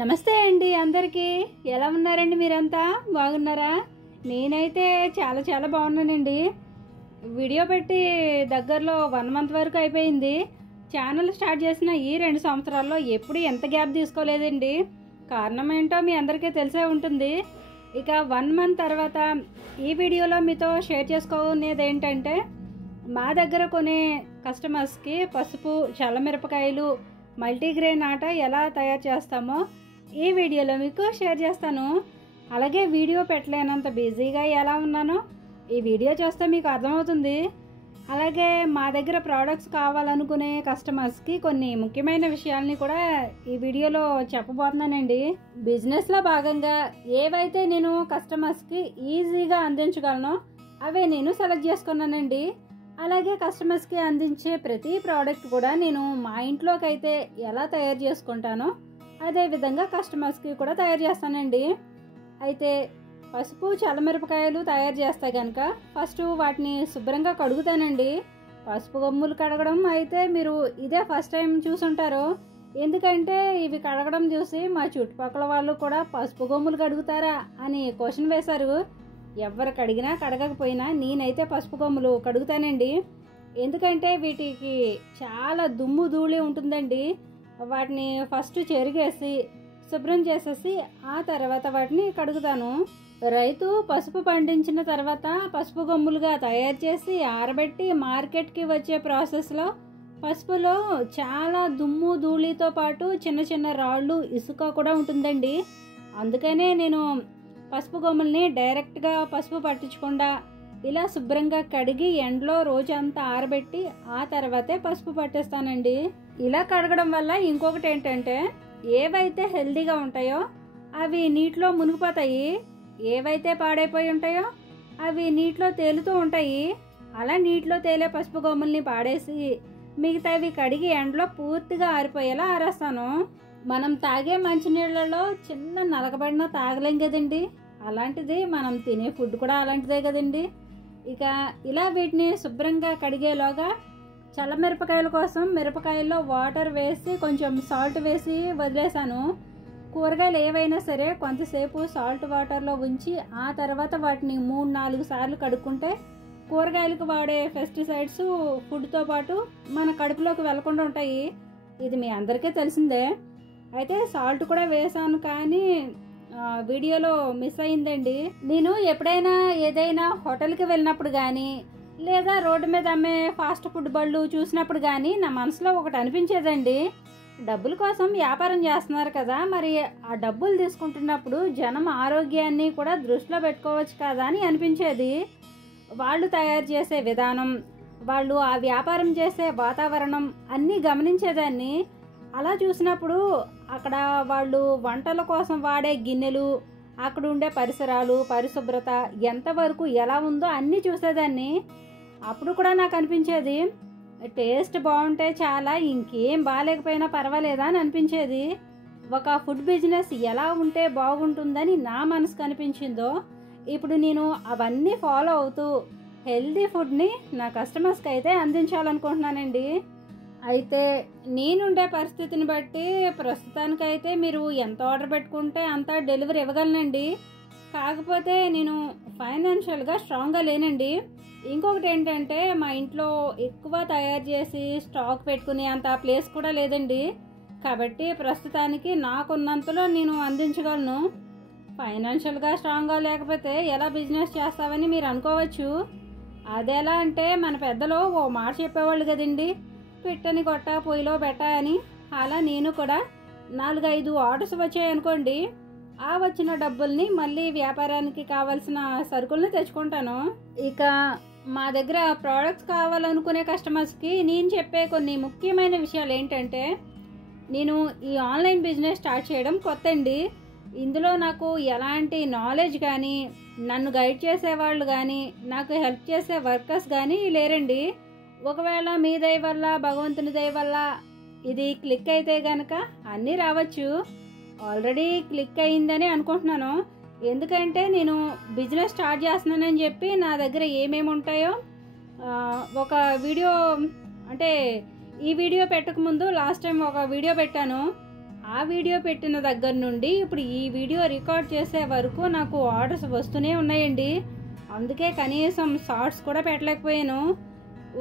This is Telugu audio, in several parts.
నమస్తే అండి అందరికీ. ఎలా ఉన్నారండి? మీరంతా బాగున్నారా? నేనైతే చాలా బాగున్నానండి. వీడియో పెట్టి దగ్గరలో 1 మంత్ వరకు అయిపోయింది. ఛానల్ స్టార్ట్ చేసిన ఈ 2 సంవత్సరాల్లో ఎప్పుడు ఎంత గ్యాప్ తీసుకోలేదండి. కారణం ఏంటో మీ అందరికీ తెలిసే ఉంటుంది. ఇక 1 మంత్ తర్వాత ఈ వీడియోలో మీతో షేర్ చేసుకునేది ఏంటంటే, మా దగ్గర కొనే కస్టమర్స్కి పసుపు, చల్లమిరపకాయలు, మల్టీగ్రెయిన్ ఆట ఎలా తయారు చేస్తామో ఈ వీడియోలో మీకు షేర్ చేస్తాను. అలాగే వీడియో పెట్టలేనంత బిజీగా ఎలా ఉన్నానో ఈ వీడియో చూస్తే మీకు అర్థమవుతుంది. అలాగే మా దగ్గర ప్రోడక్ట్స్ కావాలనుకునే కస్టమర్స్కి కొన్ని ముఖ్యమైన విషయాల్ని కూడా ఈ వీడియోలో చెప్పబోతున్నానండి. బిజినెస్లో భాగంగా ఏవైతే నేను కస్టమర్స్కి ఈజీగా అందించగలనో అవే నేను సెలెక్ట్ చేసుకున్నానండి. అలాగే కస్టమర్స్కి అందించే ప్రతి ప్రోడక్ట్ కూడా నేను మా ఇంట్లోకి అయితే ఎలా తయారు చేసుకుంటానో అదేవిధంగా కస్టమర్స్కి కూడా తయారు చేస్తానండి. అయితే పసుపు, చల్లమిరపకాయలు తయారు చేస్తే కనుక ఫస్ట్ వాటిని శుభ్రంగా కడుగుతానండి. పసుపు గమ్ములు కడగడం అయితే మీరు ఇదే ఫస్ట్ టైం చూసుంటారు. ఎందుకంటే ఇవి కడగడం చూసి మా చుట్టుపక్కల వాళ్ళు కూడా పసుపు గమ్ములు కడుగుతారా అని క్వశ్చన్ వేశారు. ఎవరు కడిగినా కడగకపోయినా నేనైతే పసుపు గమ్ములు కడుగుతానండి. ఎందుకంటే వీటికి చాలా దుమ్ము ధూళి ఉంటుందండి. వాటిని ఫస్ట్ చెరిగేసి శుభ్రం చేసేసి ఆ తర్వాత వాటిని కడుగుతాను. రైతు పసుపు పండించిన తర్వాత పసుపు గమ్ములుగా తయారు చేసి ఆరబెట్టి మార్కెట్కి వచ్చే ప్రాసెస్లో పసుపులో చాలా దుమ్ము ధూళితో పాటు చిన్న రాళ్ళు, ఇసుక కూడా ఉంటుందండి. అందుకనే నేను పసుపు గమ్ముల్ని డైరెక్ట్గా పసుపు పట్టించకుండా ఇలా శుభ్రంగా కడిగి ఎండలో రోజంతా ఆరబెట్టి ఆ తర్వాతే పసుపు పట్టేస్తానండి. ఇలా కడగడం వల్ల ఇంకొకటి ఏంటంటే, ఏవైతే హెల్దీగా ఉంటాయో అవి నీటిలో మునిగిపోతాయి, ఏవైతే పాడైపోయి ఉంటాయో అవి నీటిలో తేలుతూ ఉంటాయి. అలా నీటిలో తేలే పసుపు గమ్ముల్ని పాడేసి మిగతావి కడిగి ఎండలో పూర్తిగా ఆరిపోయేలా ఆరేస్తాను. మనం తాగే మంచినీళ్ళలో చిన్న నలకబడినా తాగలేం కదండి. అలాంటిది మనం తినే ఫుడ్ కూడా అలాంటిదే కదండి. ఇక ఇలా వీటిని శుభ్రంగా కడిగేలోగా చల్లమిరపకాయల కోసం మిరపకాయల్లో వాటర్ వేసి కొంచెం సాల్ట్ వేసి వదిలేసాను. కూరగాయలు ఏవైనా సరే కొంతసేపు సాల్ట్ వాటర్లో ఉంచి ఆ తర్వాత వాటిని 3-4 సార్లు కడుక్కుంటే కూరగాయలకు వాడే పెస్టిసైడ్స్ ఫుడ్తో పాటు మన కడుపులోకి వెళ్లకుండా ఉంటాయి. ఇది మీ అందరికీ తెలిసిందే. అయితే సాల్ట్ కూడా వేసాను కానీ వీడియోలో మిస్ అయిందండి. నేను ఎప్పుడైనా ఏదైనా హోటల్కి వెళ్ళినప్పుడు కానీ లేదా రోడ్డు మీద అమ్మే ఫాస్ట్ ఫుడ్ బళ్ళు చూసినప్పుడు కానీ నా మనసులో ఒకటి అనిపించేదండి. డబ్బుల కోసం వ్యాపారం చేస్తున్నారు కదా, మరి ఆ డబ్బులు తీసుకుంటున్నప్పుడు జనం ఆరోగ్యాన్ని కూడా దృష్టిలో పెట్టుకోవచ్చు కదా అని అనిపించేది. వాళ్ళు తయారు చేసే విధానం, వాళ్ళు ఆ వ్యాపారం చేసే వాతావరణం అన్నీ గమనించేదాన్ని. అలా చూసినప్పుడు అక్కడ వాళ్ళు వంటల కోసం వాడే గిన్నెలు, అక్కడ ఉండే పరిసరాలు, పరిశుభ్రత ఎంతవరకు ఎలా ఉందో అన్నీ చూసేదాన్ని. అప్పుడు కూడా నాకు అనిపించేది, టేస్ట్ బాగుంటే చాలా, ఇంకేం బాగాలేకపోయినా పర్వాలేదా అని అనిపించేది. ఒక ఫుడ్ బిజినెస్ ఎలా ఉంటే బాగుంటుందని నా మనసుకు అనిపించిందో ఇప్పుడు నేను అవన్నీ ఫాలో అవుతూ హెల్దీ ఫుడ్ని నా కస్టమర్స్కి అయితే అందించాలనుకుంటున్నానండి. అయితే నేనుండే పరిస్థితిని బట్టి ప్రస్తుతానికైతే మీరు ఎంత ఆర్డర్ పెట్టుకుంటే అంత డెలివరీ ఇవ్వగలనండి. కాకపోతే నేను ఫైనాన్షియల్గా స్ట్రాంగ్గా లేనండి. ఇంకొకటి ఏంటంటే, మా ఇంట్లో ఎక్కువ తయారు చేసి స్టాక్ పెట్టుకునే అంత ప్లేస్ కూడా లేదండి. కాబట్టి ప్రస్తుతానికి నాకున్నంతలో నేను అందించగలను. ఫైనాన్షియల్గా స్ట్రాంగ్గా లేకపోతే ఎలా బిజినెస్ చేస్తావని మీరు అనుకోవచ్చు. అదెలా అంటే, మన పెద్దలు ఓ మాట చెప్పేవాళ్ళు కదండి, పిట్టని కొట్ట పొయ్యిలో పెట్ట అని. అలా నేను కూడా 4-5 ఆర్డర్స్ వచ్చాయనుకోండి, ఆ వచ్చిన డబ్బుల్ని మళ్ళీ వ్యాపారానికి కావాల్సిన సరుకుల్ని తెచ్చుకుంటాను. ఇక మా దగ్గర ప్రోడక్ట్స్ కావాలనుకునే కస్టమర్స్కి నేను చెప్పే కొన్ని ముఖ్యమైన విషయాలు ఏంటంటే, నేను ఈ ఆన్లైన్ బిజినెస్ స్టార్ట్ చేయడం కొత్త అండి. ఇందులో నాకు ఎలాంటి నాలెడ్జ్ కానీ, నన్ను గైడ్ చేసేవాళ్ళు కానీ, నాకు హెల్ప్ చేసే వర్కర్స్ కానీ లేరండి. ఒకవేళ మీ దయ వల్ల, భగవంతుని దయ వల్ల ఇది క్లిక్ అయితే కనుక అన్నీ రావచ్చు. ఆల్రెడీ క్లిక్ అయిందని అనుకుంటున్నాను. ఎందుకంటే నేను బిజినెస్ స్టార్ట్ చేస్తున్నానని చెప్పి నా దగ్గర ఏమేమి ఉంటాయో ఒక వీడియో, అంటే ఈ వీడియో పెట్టకముందు లాస్ట్ టైం ఒక వీడియో పెట్టాను. ఆ వీడియో పెట్టిన దగ్గర నుండి ఇప్పుడు ఈ వీడియో రికార్డ్ చేసే వరకు నాకు ఆర్డర్స్ వస్తూనే ఉన్నాయండి. అందుకే కనీసం షార్ట్స్ కూడా పెట్టలేకపోయాను.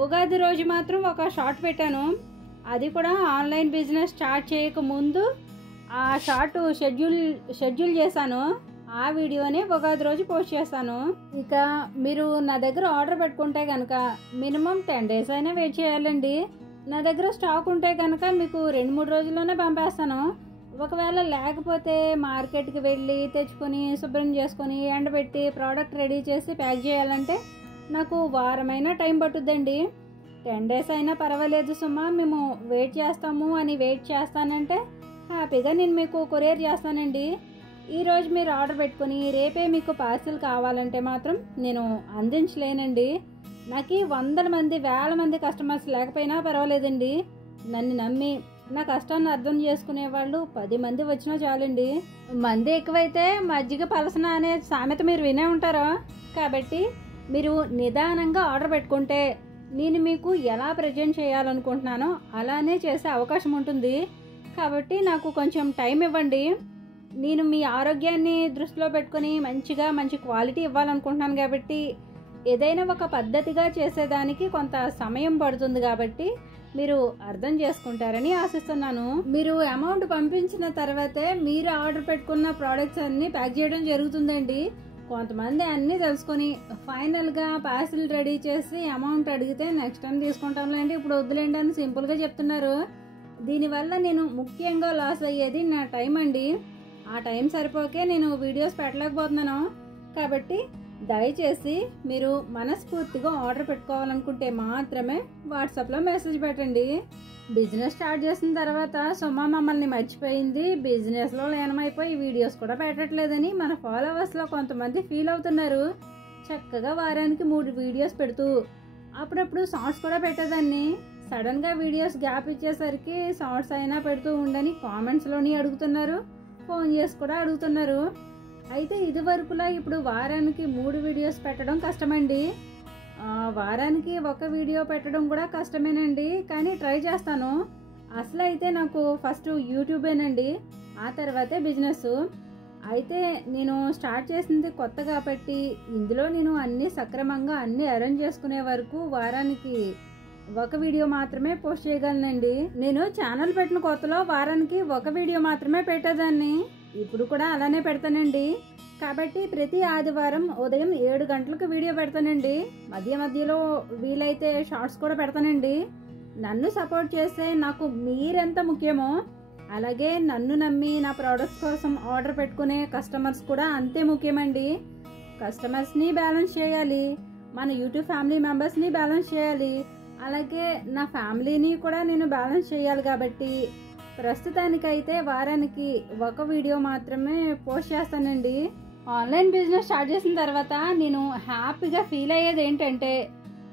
ఉగాది రోజు మాత్రం ఒక షార్ట్ పెట్టాను. అది కూడా ఆన్లైన్ బిజినెస్ స్టార్ట్ చేయకముందు ఆ షార్ట్ షెడ్యూల్ చేశాను. ఆ వీడియోని ఉగాది రోజు పోస్ట్ చేస్తాను. ఇక మీరు నా దగ్గర ఆర్డర్ పెట్టుకుంటే కనుక మినిమం 10 days అయినా వెయిట్ చేయాలండి. నా దగ్గర స్టాక్ ఉంటే కనుక మీకు 2-3 రోజుల్లోనే పంపేస్తాను. ఒకవేళ లేకపోతే మార్కెట్కి వెళ్ళి తెచ్చుకొని శుభ్రం చేసుకొని ఎండబెట్టి ప్రోడక్ట్ రెడీ చేసి ప్యాక్ చేయాలంటే నాకు వారమైనా టైం పట్టుద్దండి. 10 days అయినా పర్వాలేదు సుమా, మేము వెయిట్ చేస్తాము అని వెయిట్ చేస్తానంటే హ్యాపీగా నేను మీకు కొరియర్ చేస్తానండి. ఈరోజు మీరు ఆర్డర్ పెట్టుకొని రేపే మీకు పార్సిల్ కావాలంటే మాత్రం నేను అందించలేనండి. నాకు 100 మంది 1000 మంది కస్టమర్స్ లేకపోయినా పర్వాలేదండి. నన్ను నమ్మి నా కష్టాన్ని అర్థం చేసుకునే వాళ్ళు 10 మంది వచ్చినా చాలండి. మంది ఎక్కువైతే మజ్జిగ పలసన అనే సామెత మీరు వినే ఉంటారు. కాబట్టి మీరు నిదానంగా ఆర్డర్ పెట్టుకుంటే నేను మీకు ఎలా ప్రజెంట్ చేయాలనుకుంటున్నానో అలానే చేసే అవకాశం ఉంటుంది. కాబట్టి నాకు కొంచెం టైం ఇవ్వండి. నేను మీ ఆరోగ్యాన్ని దృష్టిలో పెట్టుకొని మంచి క్వాలిటీ ఇవ్వాలనుకుంటున్నాను. కాబట్టి ఏదైనా ఒక పద్ధతిగా చేసేదానికి కొంత సమయం పడుతుంది. కాబట్టి మీరు అర్థం చేసుకుంటారని ఆశిస్తున్నాను. మీరు అమౌంట్ పంపించిన తర్వాతే మీరు ఆర్డర్ పెట్టుకున్న ప్రోడక్ట్స్ అన్నీ ప్యాక్ చేయడం జరుగుతుందండి. కొంతమంది అన్నీ తెలుసుకొని ఫైనల్గా పార్సిల్ రెడీ చేసి అమౌంట్ అడిగితే నెక్స్ట్ టైం తీసుకుంటాంలేండి, ఇప్పుడు వద్దులేండి అని సింపుల్గా చెప్తున్నారు. దీనివల్ల నేను ముఖ్యంగా లాస్ అయ్యేది నా టైం అండి. ఆ టైం సరిపోకే నేను వీడియోస్ పెట్టలేకపోతున్నాను. కాబట్టి దయచేసి మీరు మనస్ఫూర్తిగా ఆర్డర్ పెట్టుకోవాలనుకుంటే మాత్రమే వాట్సాప్లో మెసేజ్ పెట్టండి. బిజినెస్ స్టార్ట్ చేసిన తర్వాత సుమా మమ్మల్ని మర్చిపోయింది, బిజినెస్లో లీనమైపోయి వీడియోస్ కూడా పెట్టట్లేదని మన ఫాలోవర్స్లో కొంతమంది ఫీల్ అవుతున్నారు. చక్కగా వారానికి 3 వీడియోస్ పెడుతూ అప్పుడప్పుడు షార్ట్స్ కూడా పెట్టేదాన్ని. సడన్గా వీడియోస్ గ్యాప్ ఇచ్చేసరికి షార్ట్స్ అయినా పెడుతూ ఉండని కామెంట్స్లోని అడుగుతున్నారు, ఫోన్ చేసి కూడా అడుగుతున్నారు. అయితే ఇదివరకులా ఇప్పుడు వారానికి 3 వీడియోస్ పెట్టడం కష్టమండి. వారానికి 1 వీడియో పెట్టడం కూడా కష్టమేనండి, కానీ ట్రై చేస్తాను. అసలు అయితే నాకు ఫస్ట్ యూట్యూబేనండి, ఆ తర్వాతే బిజినెస్. అయితే నేను స్టార్ట్ చేసింది కొత్త కాబట్టి ఇందులో నేను అన్నీ సక్రమంగా అన్నీ అరేంజ్ చేసుకునే వరకు వారానికి 1 వీడియో మాత్రమే పోస్ట్ చేయగలనండి. నేను ఛానల్ పెట్టిన కొత్తలో వారానికి 1 వీడియో మాత్రమే పెట్టేదాన్ని. ఇప్పుడు కూడా అలానే పెడతానండి. కాబట్టి ప్రతి ఆదివారం ఉదయం 7 గంటలకు వీడియో పెడతానండి. మధ్యలో వీలైతే షార్ట్స్ కూడా పెడతానండి. నన్ను సపోర్ట్ చేసే నాకు మీరెంత ముఖ్యమో అలాగే నన్ను నమ్మి నా ప్రోడక్ట్స్ కోసం ఆర్డర్ పెట్టుకునే కస్టమర్స్ కూడా అంతే ముఖ్యమండి. కస్టమర్స్ని బ్యాలెన్స్ చేయాలి, మన యూట్యూబ్ ఫ్యామిలీ మెంబర్స్ని బ్యాలెన్స్ చేయాలి, అలాగే నా ఫ్యామిలీని కూడా నేను బ్యాలెన్స్ చేయాలి. కాబట్టి ప్రస్తుతానికైతే వారానికి 1 వీడియో మాత్రమే పోస్ట్ చేస్తానండి. ఆన్లైన్ బిజినెస్ స్టార్ట్ చేసిన తర్వాత నేను హ్యాపీగా ఫీల్ అయ్యేది ఏంటంటే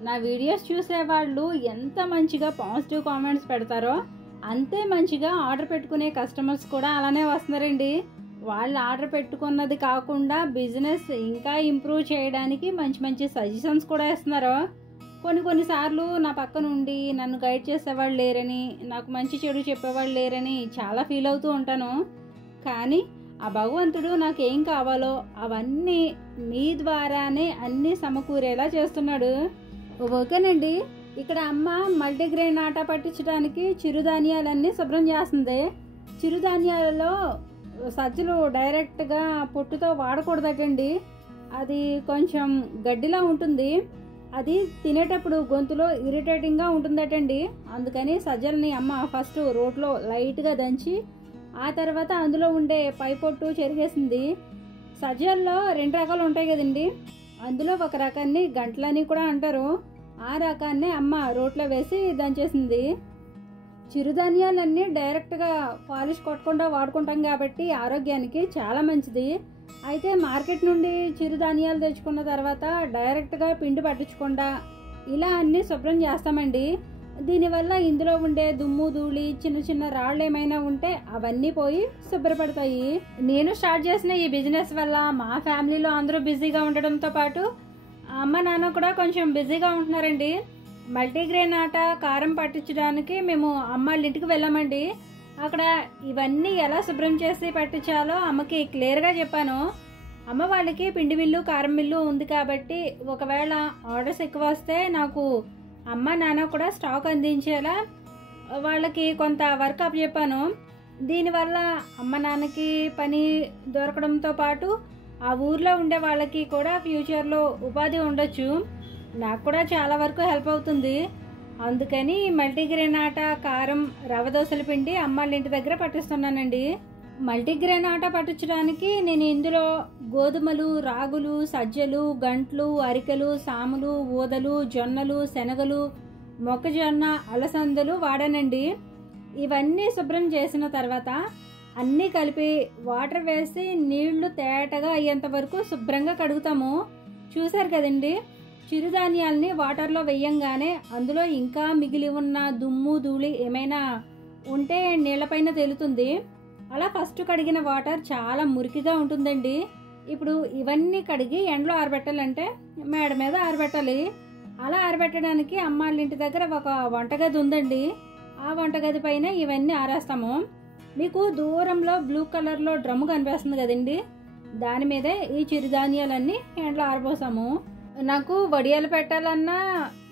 నా వీడియోస్ చూసేవాళ్ళు ఎంత మంచిగా పాజిటివ్ కామెంట్స్ పెడతారో అంతే మంచిగా ఆర్డర్ పెట్టుకునే కస్టమర్స్ కూడా అలానే వస్తున్నారండి. వాళ్ళు ఆర్డర్ పెట్టుకున్నది కాకుండా బిజినెస్ ఇంకా ఇంప్రూవ్ చేయడానికి మంచి సజెషన్స్ కూడా ఇస్తున్నారు. కొన్నిసార్లు నా పక్క నుండి నన్ను గైడ్ చేసేవాళ్ళు లేరని, నాకు మంచి చెడు చెప్పేవాళ్ళు లేరని చాలా ఫీల్ అవుతూ ఉంటాను. కానీ ఆ భగవంతుడు నాకేం కావాలో అవన్నీ మీ ద్వారానే అన్నీ సమకూరేలా చేస్తున్నాడు. ఓకేనండి. ఇక్కడ అమ్మ మల్టీగ్రెయిన్ ఆటా పట్టించడానికి చిరుధాన్యాలన్నీ శుభ్రం చేస్తుంది. చిరుధాన్యాలలో సజ్జలు డైరెక్ట్గా పొట్టుతో వాడకూడదటండి. అది కొంచెం గడ్డిలా ఉంటుంది. అది తినేటప్పుడు గొంతులో ఇరిటేటింగ్గా ఉంటుందటండి. అందుకని సజ్జల్ని అమ్మ ఫస్ట్ రోట్లో లైట్గా దంచి ఆ తర్వాత అందులో ఉండే పై పొట్టు చెరిగేసింది. సజ్జల్లో 2 రకాలు ఉంటాయి కదండి, అందులో ఒక రకాన్ని గంటలని కూడా అంటారు. ఆ రకాన్ని అమ్మ రోట్లో వేసి దంచేసింది. చిరుధాన్యాలన్నీ డైరెక్ట్గా పాలిష్ కొట్టకుండా వాడుకుంటాం కాబట్టి ఆరోగ్యానికి చాలా మంచిది. అయితే మార్కెట్ నుండి చిరుధాన్యాలు తెచ్చుకున్న తర్వాత డైరెక్ట్గా పిండి పట్టించకుండా ఇలా అన్నీ శుభ్రం చేస్తామండి. దీనివల్ల ఇందులో ఉండే దుమ్ము ధూళి చిన్న రాళ్ళు ఏమైనా ఉంటే అవన్నీ పోయి శుభ్రపడతాయి. నేను స్టార్ట్ చేసిన ఈ బిజినెస్ వల్ల మా ఫ్యామిలీలో అందరూ బిజీగా ఉండడంతో పాటు అమ్మ నాన్న కూడా కొంచెం బిజీగా ఉంటున్నారండి. మల్టీగ్రెయిన్ ఆటా కారం పట్టించడానికి మేము అమ్మ వాళ్ళ ఇంటికి వెళ్ళామండి. అక్కడ ఇవన్నీ ఎలా శుభ్రం చేసి పట్టించాలో అమ్మకి క్లియర్గా చెప్పాను. అమ్మ వాళ్ళకి పిండి మిల్లు కారం మిల్లు ఉంది కాబట్టి ఒకవేళ ఆర్డర్స్ ఎక్కువ వస్తే నాకు అమ్మ నాన్న కూడా స్టాక్ అందించేలా వాళ్ళకి కొంత వర్క్ అప్ చెప్పాను. దీనివల్ల అమ్మ నాన్నకి పని దొరకడంతో పాటు ఆ ఊర్లో ఉండే వాళ్ళకి కూడా ఫ్యూచర్లో ఉపాధి ఉండొచ్చు. నాకు కూడా చాలా వరకు హెల్ప్ అవుతుంది. అందుకని మల్టీగ్రెయిన్ ఆట, కారం, రవ్వ దోశల పిండి అమ్మ వాళ్ళ ఇంటి దగ్గర పట్టిస్తున్నానండి. మల్టీగ్రెయిన్ ఆట పట్టించడానికి నేను ఇందులో గోధుమలు, రాగులు, సజ్జలు, గంట్లు, అరికెలు, సాములు, ఊదలు, జొన్నలు, శనగలు, మొక్కజొన్న, అలసందలు వాడానండి. ఇవన్నీ శుభ్రం చేసిన తర్వాత అన్నీ కలిపి వాటర్ వేసి నీళ్లు తేటగా అయ్యేంత వరకు శుభ్రంగా కడుగుతాము. చూసారు కదండి, చిరుధాన్యాల్ని వాటర్లో వేయంగానే అందులో ఇంకా మిగిలి ఉన్న దుమ్ము ధూళి ఏమైనా ఉంటే నీళ్ళపైన తేలుతుంది. అలా ఫస్ట్ కడిగిన వాటర్ చాలా మురికిగా ఉంటుందండి. ఇప్పుడు ఇవన్నీ కడిగి ఎండలో ఆరబెట్టాలంటే మేడ మీద ఆరబెట్టాలి. అలా ఆరబెట్టడానికి అమ్మ వాళ్ళ ఇంటి దగ్గర ఒక వంటగది ఉందండి. ఆ వంటగది పైన ఇవన్నీ ఆరేస్తాము. మీకు దూరంలో బ్లూ కలర్లో డ్రమ్ము కనిపిస్తుంది కదండి, దాని మీదే ఈ చిరుధాన్యాలన్నీ ఎండలో ఆరబోసాము. నాకు వడియాలు పెట్టాలన్నా,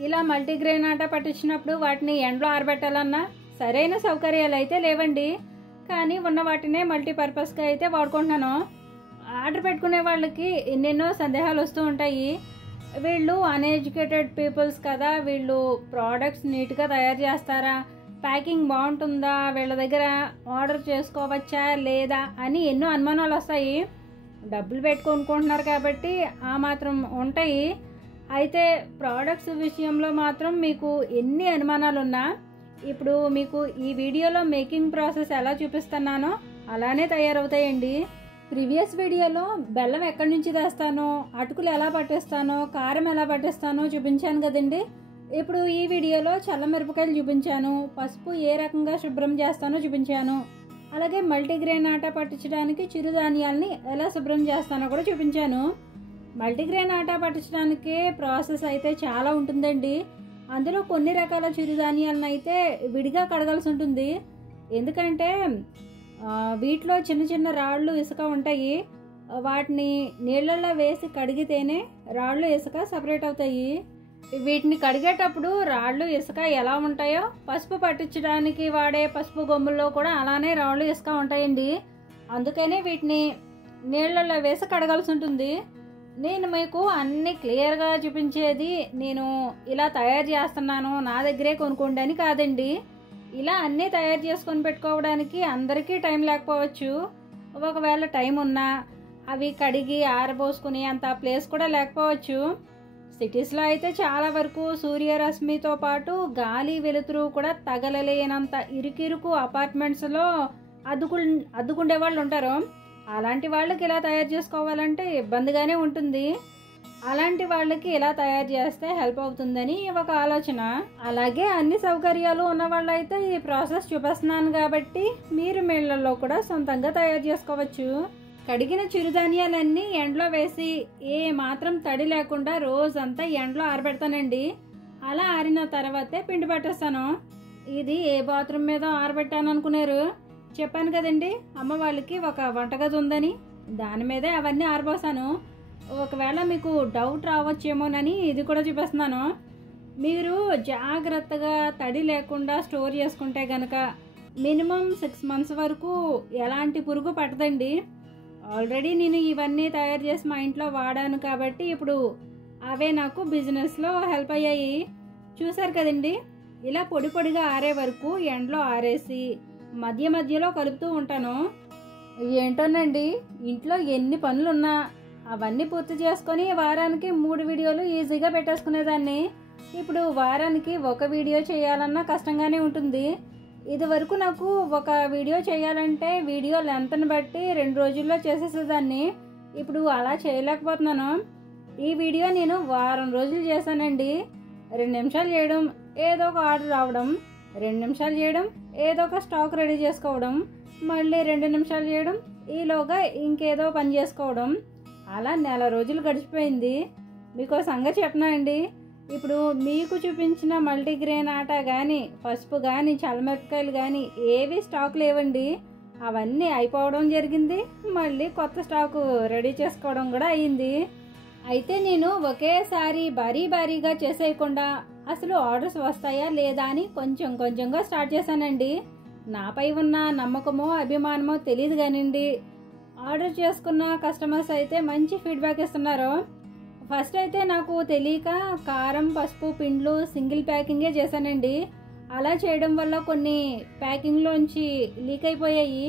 ఇలా మల్టీగ్రెయిన్ ఆట పట్టించినప్పుడు వాటిని ఎండలో ఆరబెట్టాలన్నా సరైన సౌకర్యాలు అయితే లేవండి. కానీ ఉన్న వాటినే మల్టీపర్పస్గా అయితే వాడుకుంటున్నాను. ఆర్డర్ పెట్టుకునే వాళ్ళకి ఎన్నెన్నో సందేహాలు వస్తూ ఉంటాయి. వీళ్ళు అన్ఎడ్యుకేటెడ్ పీపుల్స్ కదా, వీళ్ళు ప్రోడక్ట్స్ నీట్గా తయారు చేస్తారా, ప్యాకింగ్ బాగుంటుందా, వీళ్ళ దగ్గర ఆర్డర్ చేసుకోవచ్చా లేదా అని ఎన్నో అనుమానాలు వస్తాయి. డబ్బులు పెట్టుకొనుకుంటున్నారు కాబట్టి ఆ మాత్రం ఉంటాయి. అయితే ప్రోడక్ట్స్ విషయంలో మాత్రం మీకు ఎన్ని అనుమానాలు ఉన్నా ఇప్పుడు మీకు ఈ వీడియోలో మేకింగ్ ప్రాసెస్ ఎలా చూపిస్తున్నానో అలానే తయారవుతాయండి. ప్రీవియస్ వీడియోలో బెల్లం ఎక్కడి నుంచి తెస్తానో, అటుకులు ఎలా పట్టేస్తానో, కారం ఎలా పట్టేస్తానో చూపించాను కదండి. ఇప్పుడు ఈ వీడియోలో చల్లమిరపకాయలు చూపించాను, పసుపు ఏ రకంగా శుభ్రం చేస్తానో చూపించాను. అలాగే మల్టీగ్రెయిన్ ఆట పట్టించడానికి చిరుధాన్యాల్ని ఎలా శుభ్రం చేస్తానో కూడా చూపించాను. మల్టీగ్రెయిన్ ఆట పట్టించడానికి ప్రాసెస్ అయితే చాలా ఉంటుందండి. అందులో కొన్ని రకాల చిరుధాన్యాలను అయితే విడిగా కడగాల్సి ఉంటుంది. ఎందుకంటే వీటిలో చిన్న చిన్న రాళ్ళు, ఇసుక ఉంటాయి. వాటిని నీళ్ళల్లో వేసి కడిగితేనే రాళ్ళు, ఇసుక సపరేట్ అవుతాయి. వీటిని కడిగేటప్పుడు రాళ్ళు, ఇసుక ఎలా ఉంటాయో పసుపు పట్టించడానికి వాడే పసుపు గొమ్ముల్లో కూడా అలానే రాళ్ళు, ఇసుక ఉంటాయండి. అందుకనే వీటిని నీళ్ళల్లో వేసి కడగాల్సి ఉంటుంది. నేను మీకు అన్ని క్లియర్గా చూపించేది నేను ఇలా తయారు చేస్తున్నాను, నా దగ్గరే కొనుక్కోండి అని కాదండి. ఇలా అన్నీ తయారు చేసుకొని పెట్టుకోవడానికి అందరికీ టైం లేకపోవచ్చు. ఒకవేళ టైం ఉన్నా అవి కడిగి ఆరబోసుకుని అంత ప్లేస్ కూడా లేకపోవచ్చు. సిటీస్లో అయితే చాలా వరకు సూర్యరశ్మితో పాటు గాలి, వెలుతురు కూడా తగలలేనంత ఇరుకిరుకు అపార్ట్మెంట్స్లో అద్దుకుండే వాళ్ళు ఉంటారు. అలాంటి వాళ్ళకి ఇలా తయారు చేసుకోవాలంటే ఇబ్బందిగానే ఉంటుంది. అలాంటి వాళ్ళకి ఇలా తయారు చేస్తే హెల్ప్ అవుతుందని ఒక ఆలోచన. అలాగే అన్ని సౌకర్యాలు ఉన్న వాళ్ళైతే ఈ ప్రాసెస్ చూపిస్తున్నాను కాబట్టి మీరు మీళ్ళల్లో కూడా సొంతంగా తయారు చేసుకోవచ్చు. కడిగిన చిరుధాన్యాలన్నీ ఎండలో వేసి ఏ మాత్రం తడి లేకుండా రోజంతా ఎండలో ఆరబెడతానండి. అలా ఆరిన తర్వాతే పిండి పట్టేస్తాను. ఇది ఏ బాత్రూమ్ మీద ఆరబెట్టాను అనుకున్నారు? చెప్పాను కదండి, అమ్మ వాళ్ళకి ఒక వంటగది ఉందని, దాని మీదే అవన్నీ ఆరబోసాను. ఒకవేళ మీకు డౌట్ రావచ్చేమోనని ఇది కూడా చూపిస్తున్నాను. మీరు జాగ్రత్తగా తడి లేకుండా స్టోర్ చేసుకుంటే కనుక మినిమం 6 months వరకు ఎలాంటి పురుగు పట్టదండి. ఆల్రెడీ నేను ఇవన్నీ తయారు చేసి మా ఇంట్లో వాడాను కాబట్టి ఇప్పుడు అవే నాకు బిజినెస్లో హెల్ప్ అయ్యాయి. చూసారు కదండి, ఇలా పొడి పొడిగా ఆరే వరకు ఎండలో ఆరేసి మధ్య మధ్యలో కలుపుతూ ఉంటాను. ఏంటోనండి, ఇంట్లో ఎన్ని పనులున్నా అవన్నీ పూర్తి చేసుకొని వారానికి 3 వీడియోలు ఈజీగా పెట్టేసుకునేదాన్ని. ఇప్పుడు వారానికి 1 వీడియో చేయాలన్నా కష్టంగానే ఉంటుంది. ఇది వరకు నాకు ఒక వీడియో చేయాలంటే వీడియో లెంత్ని బట్టి 2 రోజుల్లో చేసేసేదాన్ని. ఇప్పుడు అలా చేయలేకపోతున్నాను. ఈ వీడియో నేను వారం రోజులు చేశానండి. 2 నిమిషాలు చేయడం, ఏదో ఒక ఆర్డర్ రావడం, 2 నిమిషాలు చేయడం, ఏదో ఒక స్టాక్ రెడీ చేసుకోవడం, మళ్ళీ 2 నిమిషాలు చేయడం, ఈలోగా ఇంకేదో పని చేసుకోవడం, అలా నెల రోజులు గడిచిపోయింది. మీకు సంగతి చెప్పనా అండి, ఇప్పుడు మీకు చూపించిన మల్టీగ్రెయిన్ ఆటా కానీ, పసుపు కానీ, చల్లమిరపకాయలు కానీ ఏవి స్టాక్ లేవండి. అవన్నీ అయిపోవడం జరిగింది. మళ్ళీ కొత్త స్టాకు రెడీ చేసుకోవడం కూడా అయ్యింది. అయితే నేను ఒకేసారి భారీగా చేసేయకుండా అసలు ఆర్డర్స్ వస్తాయా లేదా అని కొంచెం కొంచెంగా స్టార్ట్ చేశానండి. నాపై ఉన్న నమ్మకమో అభిమానమో తెలియదు కానివ్వండి, ఆర్డర్ చేసుకున్న కస్టమర్స్ అయితే మంచి ఫీడ్బ్యాక్ ఇస్తున్నారు. ఫస్ట్ అయితే నాకు తెలియక కారం, పసుపు, పిండ్లు సింగిల్ ప్యాకింగే చేశానండి. అలా చేయడం వల్ల కొన్ని ప్యాకింగ్లోంచి లీక్ అయిపోయాయి.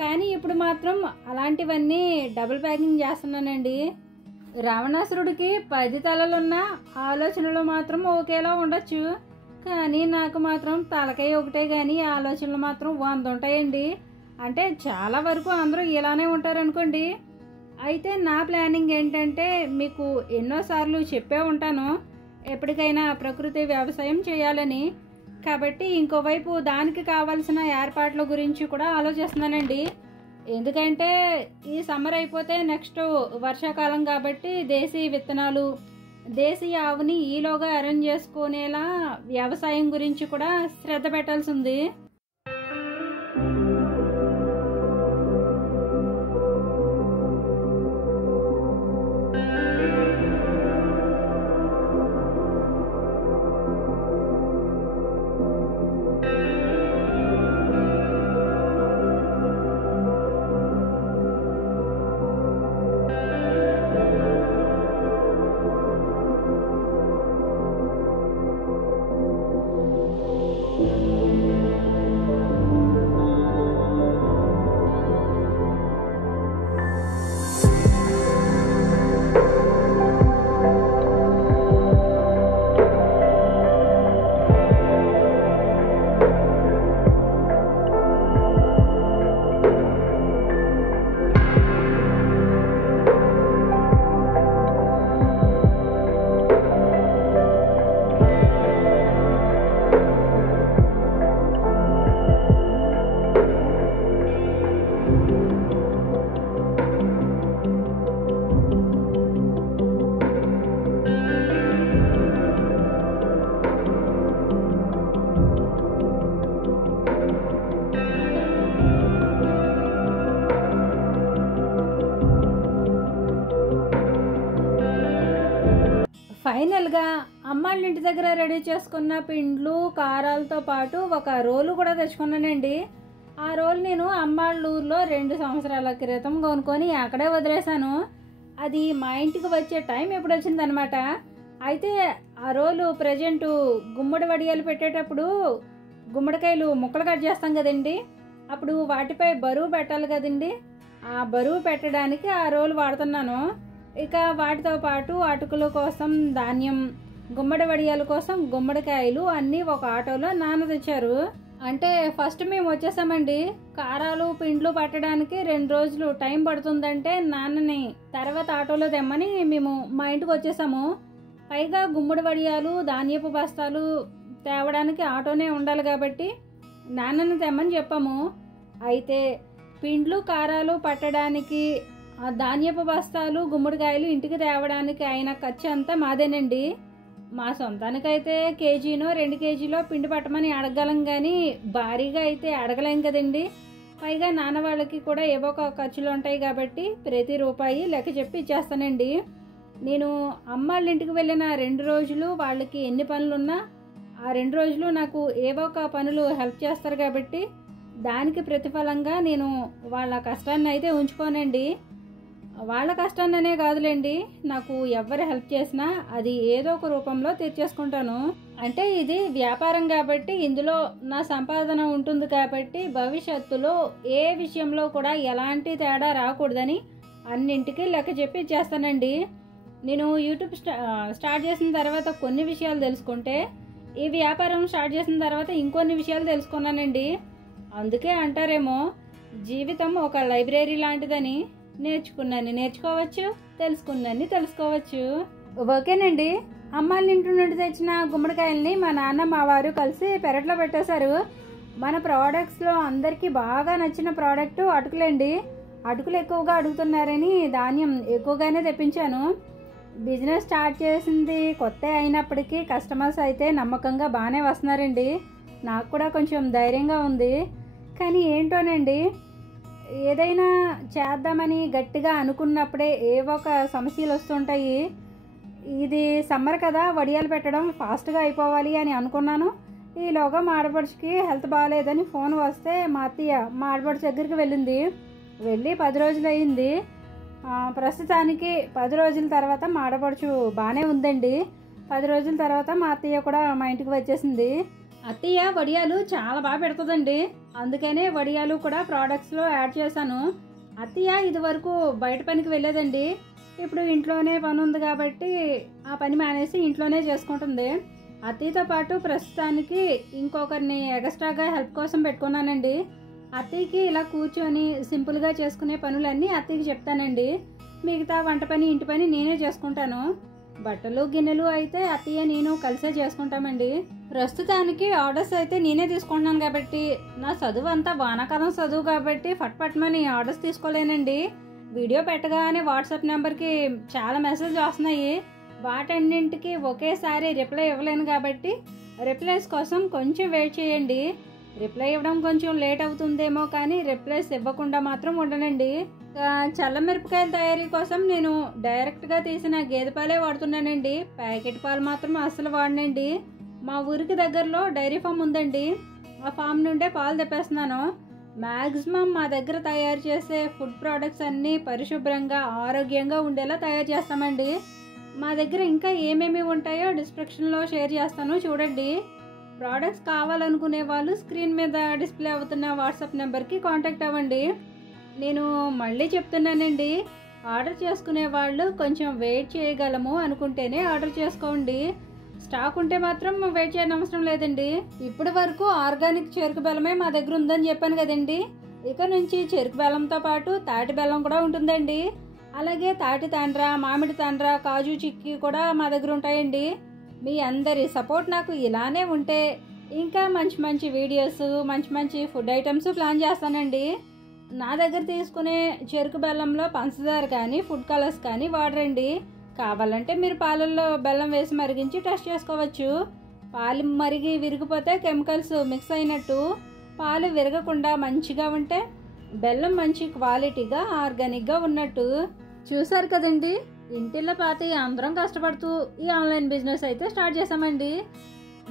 కానీ ఇప్పుడు మాత్రం అలాంటివన్నీ డబుల్ ప్యాకింగ్ చేస్తున్నానండి. రావణాసురుడికి 10 తలలున్న ఆలోచనలు మాత్రం ఒకేలా ఉండొచ్చు, కానీ నాకు మాత్రం తలకాయ ఒకటే కానీ ఆలోచనలు మాత్రం 100 ఉంటాయండి. అంటే చాలా వరకు అందరూ ఇలానే ఉంటారనుకోండి. అయితే నా ప్లానింగ్ ఏంటంటే మీకు ఎన్నోసార్లు చెప్పే ఉంటాను, ఎప్పటికైనా ప్రకృతి వ్యవసాయం చేయాలని. కాబట్టి ఇంకోవైపు దానికి కావాల్సిన ఏర్పాట్ల గురించి కూడా ఆలోచిస్తున్నానండి. ఎందుకంటే ఈ సమ్మర్ అయిపోతే నెక్స్ట్ వర్షాకాలం కాబట్టి దేశీయ విత్తనాలు, దేశీయ ఆవుని ఈలోగా అరేంజ్ చేసుకునేలా వ్యవసాయం గురించి కూడా శ్రద్ధ పెట్టాల్సి ఉంది. ఫైనల్గా అమ్మాళ్ళ ఇంటి దగ్గర రెడీ చేసుకున్న పిండ్లు, కారాలతో పాటు ఒక రోలు కూడా తెచ్చుకున్నానండి. ఆ రోలు నేను అమ్మాళ్ళ ఊర్లో 2 సంవత్సరాల క్రితం కొనుక్కొని అక్కడే వదిలేశాను. అది మా ఇంటికి వచ్చే టైం ఎప్పుడు వచ్చిందనమాట. అయితే ఆ రోలు ప్రజెంట్ గుమ్మడి వడియాలు పెట్టేటప్పుడు గుమ్మడికాయలు ముక్కలు కట్ చేస్తాం కదండి, అప్పుడు వాటిపై బరువు పెట్టాలి కదండి. ఆ బరువు పెట్టడానికి ఆ రోలు వాడుతున్నాను. ఇక వాటితో పాటు అటుకుల కోసం ధాన్యం, గుమ్మడి వడియాల కోసం గుమ్మడికాయలు అన్నీ ఒక ఆటోలో నాన్న తెచ్చారు. అంటే ఫస్ట్ మేము వచ్చేసామండి. కారాలు, పిండ్లు పట్టడానికి 2 రోజులు టైం పడుతుందంటే నాన్నని తర్వాత ఆటోలో తెమ్మని మేము మా ఇంటికి వచ్చేసాము. పైగా గుమ్మడి వడియాలు, ధాన్యపు బస్తాలు తేవడానికి ఆటోనే ఉండాలి కాబట్టి నాన్నని తెమ్మని చెప్పాము. అయితే పిండ్లు, కారాలు పట్టడానికి, ధాన్యపు బస్తాలు, గుమ్మడికాయలు ఇంటికి తేవడానికి అయిన ఖర్చు అంతా మాదేనండి. మా సొంతానికైతే కేజీనో 2 కేజీలో పిండి పట్టమని అడగలం, కానీ భారీగా అయితే అడగలేం కదండి. పైగా నాన్న వాళ్ళకి కూడా ఏవో ఒక ఖర్చులు ఉంటాయి కాబట్టి ప్రతి రూపాయి లెక్క చెప్పి ఇచ్చేస్తానండి. నేను అమ్మాళ్ళ ఇంటికి వెళ్ళిన 2 రోజులు వాళ్ళకి ఎన్ని పనులున్నా ఆ 2 రోజులు నాకు ఏవో ఒక పనులు హెల్ప్ చేస్తారు కాబట్టి దానికి ప్రతిఫలంగా నేను వాళ్ళ కష్టాన్ని అయితే ఉంచుకోనండి. వాళ్ళ కష్టాన్ననే కాదులేండి, నాకు ఎవరు హెల్ప్ చేసినా అది ఏదో ఒక రూపంలో తీర్చేసుకుంటాను. అంటే ఇది వ్యాపారం కాబట్టి ఇందులో నా సంపాదన ఉంటుంది కాబట్టి భవిష్యత్తులో ఏ విషయంలో కూడా ఎలాంటి తేడా రాకూడదని అన్నింటికీ లెక్క చెప్పి చేస్తానండి. నేను యూట్యూబ్ స్టార్ట్ చేసిన తర్వాత కొన్ని విషయాలు తెలుసుకుంటే ఈ వ్యాపారం స్టార్ట్ చేసిన తర్వాత ఇంకొన్ని విషయాలు తెలుసుకున్నానండి. అందుకే అంటారేమో జీవితం ఒక లైబ్రరీ లాంటిదని. నేర్చుకున్నాన్ని నేర్చుకోవచ్చు, తెలుసుకున్నాన్ని తెలుసుకోవచ్చు. ఓకేనండి. అమ్మాళ్ళ ఇంటి నుండి తెచ్చిన గుమ్మడికాయల్ని మా నాన్న, మా వారు కలిసి పెరట్లో పెట్టేశారు. మన ప్రోడక్ట్స్లో అందరికీ బాగా నచ్చిన ప్రోడక్ట్ అటుకులండి. అటుకులు ఎక్కువగా అడుగుతున్నారని ధాన్యం ఎక్కువగానే తెప్పించాను. బిజినెస్ స్టార్ట్ చేసింది కొత్త అయినప్పటికీ కస్టమర్స్ అయితే నమ్మకంగా బాగానే వస్తున్నారండి. నాకు కూడా కొంచెం ధైర్యంగా ఉంది. కానీ ఏంటోనండి, ఏదైనా చేద్దామని గట్టిగా అనుకున్నప్పుడే ఏవో ఒక సమస్యలు వస్తుంటాయి. ఇది సమ్మర్ కదా, వడియాలు పెట్టడం ఫాస్ట్గా అయిపోవాలి అని అనుకున్నాను. ఈలోగా మా ఆడపడుచుకి హెల్త్ బాగాలేదని ఫోన్ వస్తే మా అత్తయ్య మా ఆడపడుచు దగ్గరికి వెళ్ళి 10 రోజులు అయింది. ప్రస్తుతానికి 10 రోజుల తర్వాత మా ఆడపడుచు బాగానే ఉందండి. 10 రోజుల తర్వాత మా అత్తయ్య కూడా మా ఇంటికి వచ్చేసింది. అత్తయ్య వడియాలు చాలా బాగా పెడుతుందండి. అందుకనే వడియాలు కూడా ప్రోడక్ట్స్లో యాడ్ చేశాను. అత్తయ్య ఇది వరకు బయట పనికి వెళ్ళేదండి. ఇప్పుడు ఇంట్లోనే పని ఉంది కాబట్టి ఆ పని మానేసి ఇంట్లోనే చేసుకుంటుంది. అత్తయ్యతో పాటు ప్రస్తుతానికి ఇంకొకరిని ఎక్స్ట్రాగా హెల్ప్ కోసం పెట్టుకున్నానండి. అత్తయ్యకి ఇలా కూర్చొని సింపుల్గా చేసుకునే పనులన్నీ అత్తయ్యకి చెప్తానండి. మిగతా వంట పని ఇంటి పని నేనే చేసుకుంటాను. బట్టలు గిన్నెలు అయితే అత్తయ్య నేను కలిసే చేసుకుంటామండి. ప్రస్తుతానికి ఆర్డర్స్ అయితే నేనే తీసుకుంటున్నాను కాబట్టి నా చదువు అంతా వానాకాలం చదువు కాబట్టి ఫట్మని ఆర్డర్స్ తీసుకోలేనండి. వీడియో పెట్టగానే వాట్సాప్ నెంబర్కి చాలా మెసేజ్ వస్తున్నాయి. వాటన్నింటికి ఒకేసారి రిప్లై ఇవ్వలేను కాబట్టి రిప్లైస్ కోసం కొంచెం వెయిట్ చేయండి. రిప్లై ఇవ్వడం కొంచెం లేట్ అవుతుందేమో కానీ రిప్లైస్ ఇవ్వకుండా మాత్రం ఉండనండి. చల్లమిరపకాయల తయారీ కోసం నేను డైరెక్ట్గా తీసిన గేదె పాలే వాడుతున్నానండి. ప్యాకెట్ పాలు మాత్రం అస్సలు వాడనండి. మా ఊరికి దగ్గరలో డైరీ ఫామ్ ఉందండి. ఆ ఫామ్ నుండే పాలు తెప్పేస్తున్నాను. మ్యాక్సిమం మా దగ్గర తయారు చేసే ఫుడ్ ప్రోడక్ట్స్ అన్నీ పరిశుభ్రంగా ఆరోగ్యంగా ఉండేలా తయారు చేస్తామండి. మా దగ్గర ఇంకా ఏమేమి ఉంటాయో డిస్క్రిప్షన్లో షేర్ చేస్తాను, చూడండి. ప్రోడక్ట్స్ కావాలనుకునే వాళ్ళు స్క్రీన్ మీద డిస్ప్లే అవుతున్న వాట్సాప్ నెంబర్కి కాంటాక్ట్ అవ్వండి. నేను మళ్ళీ చెప్తున్నానండి, ఆర్డర్ చేసుకునే వాళ్ళు కొంచెం వెయిట్ చేయగలము అనుకుంటేనే ఆర్డర్ చేసుకోండి. స్టాక్ ఉంటే మాత్రం వెయిట్ చేయని అవసరం లేదండి. ఇప్పటి వరకు ఆర్గానిక్ చెరుకు బెల్లమే మా దగ్గర ఉందని చెప్పాను కదండి. ఇక నుంచి చెరుకు బెల్లంతో పాటు తాటి బెల్లం కూడా ఉంటుందండి. అలాగే తాటి తాండ్ర, మామిడి తాండ్ర, కాజు చిక్కీ కూడా మా దగ్గర ఉంటాయండి. మీ అందరి సపోర్ట్ నాకు ఇలానే ఉంటే ఇంకా మంచి మంచి వీడియోస్, మంచి మంచి ఫుడ్ ఐటమ్స్ ప్లాన్ చేస్తానండి. నా దగ్గర తీసుకునే చెరుకు బెల్లంలో పంచదార కానీ ఫుడ్ కలర్స్ కానీ వాడరండి. కావాలంటే మీరు పాలల్లో బెల్లం వేసి మరిగించి టెస్ట్ చేసుకోవచ్చు. పాలు మరిగి విరిగిపోతే కెమికల్స్ మిక్స్ అయినట్టు. పాలు విరగకుండా మంచిగా ఉంటే బెల్లం మంచి క్వాలిటీగా ఆర్గానిక్గా ఉన్నట్టు. చూసారు కదండి, ఇంటిలో పాతి అందరం కష్టపడుతూ ఈ ఆన్లైన్ బిజినెస్ అయితే స్టార్ట్ చేసామండి.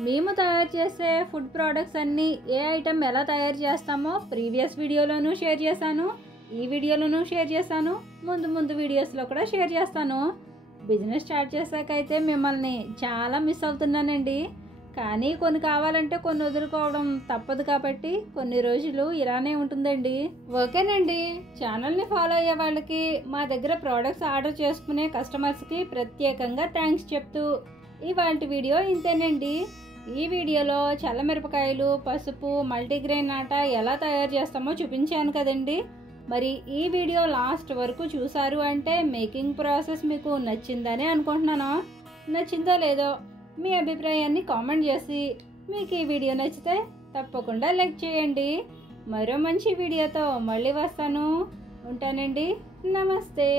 మేము తయారు చేసే ఫుడ్ ప్రోడక్ట్స్ అన్నీ ఏ ఐటెం ఎలా తయారు చేస్తామో ప్రీవియస్ వీడియోలోనూ షేర్ చేశాను, ఈ వీడియోలోనూ షేర్ చేశాను, ముందు వీడియోస్లో కూడా షేర్ చేస్తాను. బిజినెస్ స్టార్ట్ చేశాకైతే మిమ్మల్ని చాలా మిస్ అవుతున్నానండి. కానీ కొన్ని కావాలంటే కొన్ని వదులుకోవడం తప్పదు కాబట్టి కొన్ని రోజులు ఇలానే ఉంటుందండి. ఓకేనండి, ఛానల్ని ఫాలో అయ్యే వాళ్ళకి, మా దగ్గర ప్రోడక్ట్స్ ఆర్డర్ చేసుకునే కస్టమర్స్కి ప్రత్యేకంగా థ్యాంక్స్ చెప్తూ ఇవాల్టి వీడియో ఇంతేనండి. ఈ వీడియోలో చల్లమిరపకాయలు, పసుపు, మల్టీగ్రెయిన్ ఆట ఎలా తయారు చేస్తామో చూపించాను కదండి. మరి ఈ వీడియో లాస్ట్ వరకు చూసారు అంటే మేకింగ్ ప్రాసెస్ మీకు నచ్చిందని అనుకుంటున్నాను. నచ్చిందో లేదో మీ అభిప్రాయాన్ని కామెంట్ చేసి, మీకు ఈ వీడియో నచ్చితే తప్పకుండా లైక్ చేయండి. మరో మంచి వీడియోతో మళ్ళీ వస్తాను. ఉంటానండి. నమస్తే.